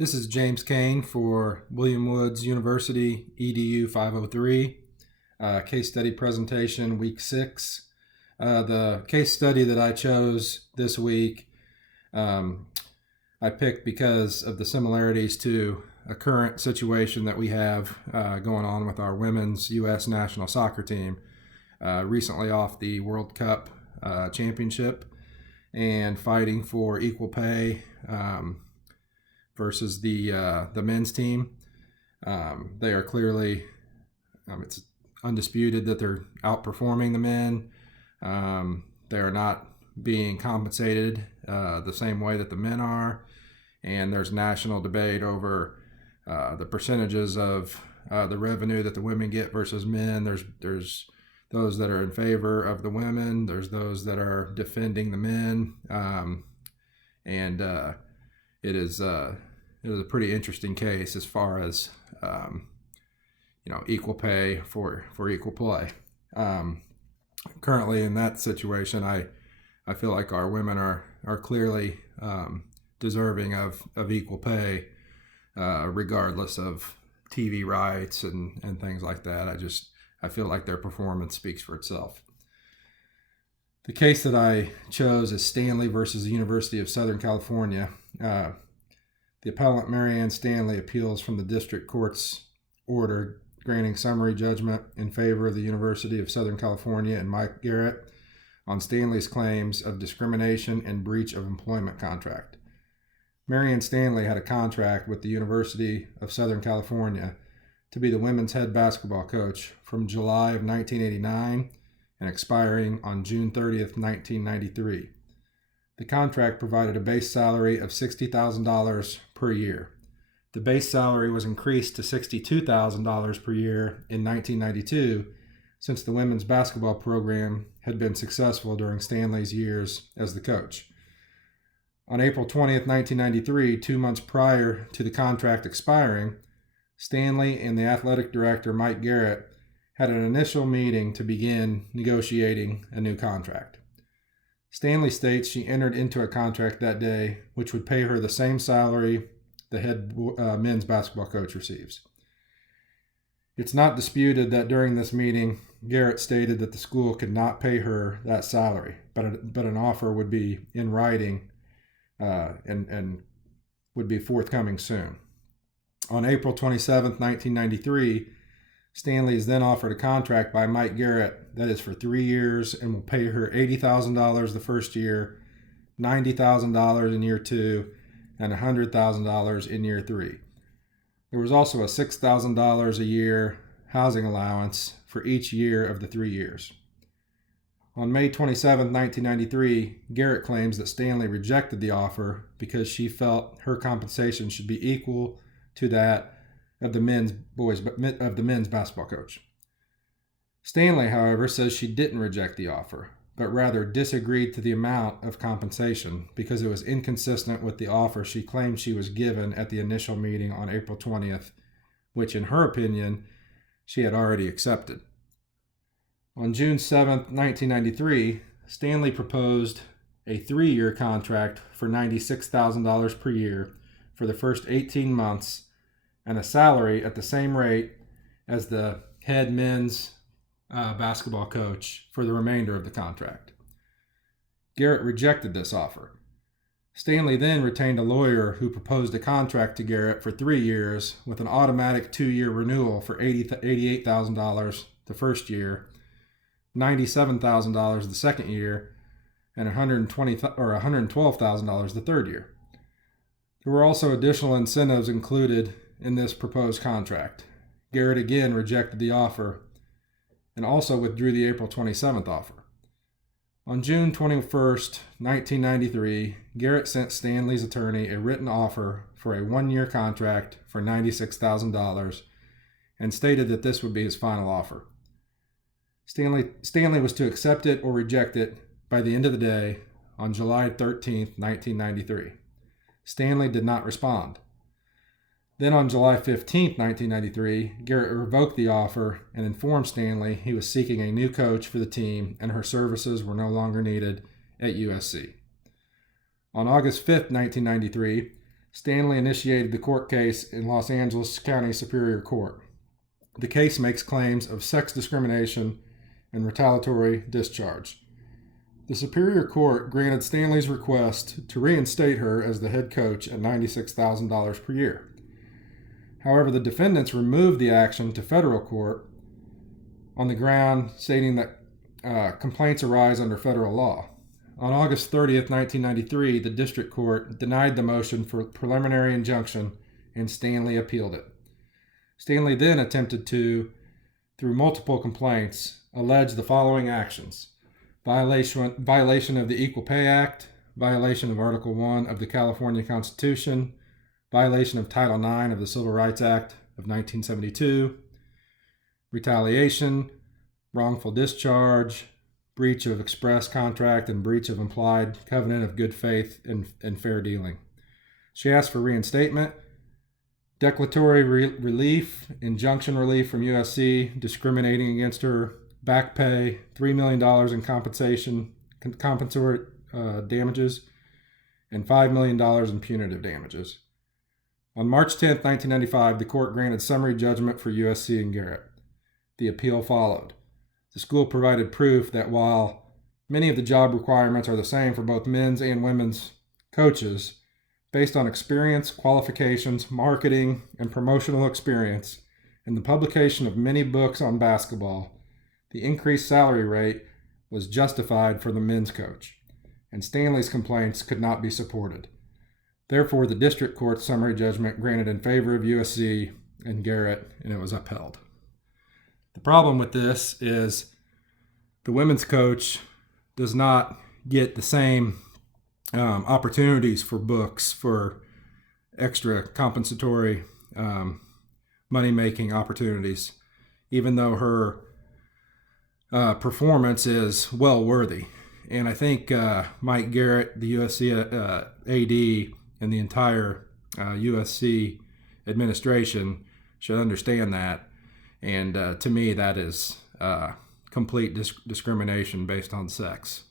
This is James Kane for William Woods University, EDU 503, case study presentation, week 6. The case study that I chose this week, I picked because of the similarities to a current situation that we have going on with our women's U.S. national soccer team, recently off the World Cup championship and fighting for equal pay versus the men's team. They are clearly, it's undisputed that they're outperforming the men. They are not being compensated the same way that the men are, and there's national debate over the percentages of the revenue that the women get versus men. There's those that are in favor of the women. There's those that are defending the men, and it is a pretty interesting case as far as equal pay for equal play. Currently in that situation, I feel like our women are clearly deserving of equal pay, regardless of TV rights and things like that. I feel like their performance speaks for itself. The case that I chose is Stanley versus the University of Southern California. The appellant, Mary Ann Stanley, appeals from the district court's order granting summary judgment in favor of the University of Southern California and Mike Garrett on Stanley's claims of discrimination and breach of employment contract. Mary Ann Stanley had a contract with the University of Southern California to be the women's head basketball coach from July of 1989 and expiring on June 30th, 1993. The contract provided a base salary of $60,000 per year. The base salary was increased to $62,000 per year in 1992 since the women's basketball program had been successful during Stanley's years as the coach. On April 20th, 1993, 2 months prior to the contract expiring, Stanley and the athletic director, Mike Garrett, had an initial meeting to begin negotiating a new contract. Stanley states she entered into a contract that day which would pay her the same salary the head men's basketball coach receives. It's not disputed that during this meeting, Garrett stated that the school could not pay her that salary, but an offer would be in writing and would be forthcoming soon. On April 27, 1993, Stanley is then offered a contract by Mike Garrett that is for 3 years and will pay her $80,000 the first year, $90,000 in year 2, and $100,000 in year 3. There was also a $6,000 a year housing allowance for each year of the 3 years. On May 27, 1993, Garrett claims that Stanley rejected the offer because she felt her compensation should be equal to that of the men's basketball coach. Stanley, however, says she didn't reject the offer, but rather disagreed to the amount of compensation because it was inconsistent with the offer she claimed she was given at the initial meeting on April 20th, which in her opinion, she had already accepted. On June 7th, 1993, Stanley proposed a 3-year contract for $96,000 per year for the first 18 months and a salary at the same rate as the head men's basketball coach for the remainder of the contract. Garrett rejected this offer. Stanley then retained a lawyer who proposed a contract to Garrett for 3 years with an automatic 2-year renewal for $88,000 the first year, $97,000 the second year, and $112,000 the third year. There were also additional incentives included in this proposed contract. Garrett again rejected the offer and also withdrew the April 27th offer. On June 21st, 1993, Garrett sent Stanley's attorney a written offer for a 1-year contract for $96,000 and stated that this would be his final offer. Stanley was to accept it or reject it by the end of the day on July 13th, 1993. Stanley did not respond. Then on July 15, 1993, Garrett revoked the offer and informed Stanley he was seeking a new coach for the team and her services were no longer needed at USC. On August 5, 1993, Stanley initiated the court case in Los Angeles County Superior Court. The case makes claims of sex discrimination and retaliatory discharge. The Superior Court granted Stanley's request to reinstate her as the head coach at $96,000 per year. However, the defendants removed the action to federal court on the ground stating that complaints arise under federal law. On August 30th, 1993, the district court denied the motion for preliminary injunction and Stanley appealed it. Stanley then attempted to, through multiple complaints, allege the following actions: violation of the Equal Pay Act, violation of Article I of the California Constitution, violation of Title IX of the Civil Rights Act of 1972, retaliation, wrongful discharge, breach of express contract, and breach of implied covenant of good faith and fair dealing. She asked for reinstatement, declaratory relief, injunction relief from USC, discriminating against her, back pay, $3 million in compensatory damages, and $5 million in punitive damages. On March 10, 1995, the court granted summary judgment for USC and Garrett. The appeal followed. The school provided proof that while many of the job requirements are the same for both men's and women's coaches, based on experience, qualifications, marketing, and promotional experience, and the publication of many books on basketball, the increased salary rate was justified for the men's coach, and Stanley's complaints could not be supported. Therefore, the district court's summary judgment granted in favor of USC and Garrett, and it was upheld. The problem with this is the women's coach does not get the same opportunities for books, for extra compensatory money-making opportunities, even though her performance is well worthy. And I think Mike Garrett, the USC AD, and the entire USC administration should understand that. And to me, that is complete discrimination based on sex.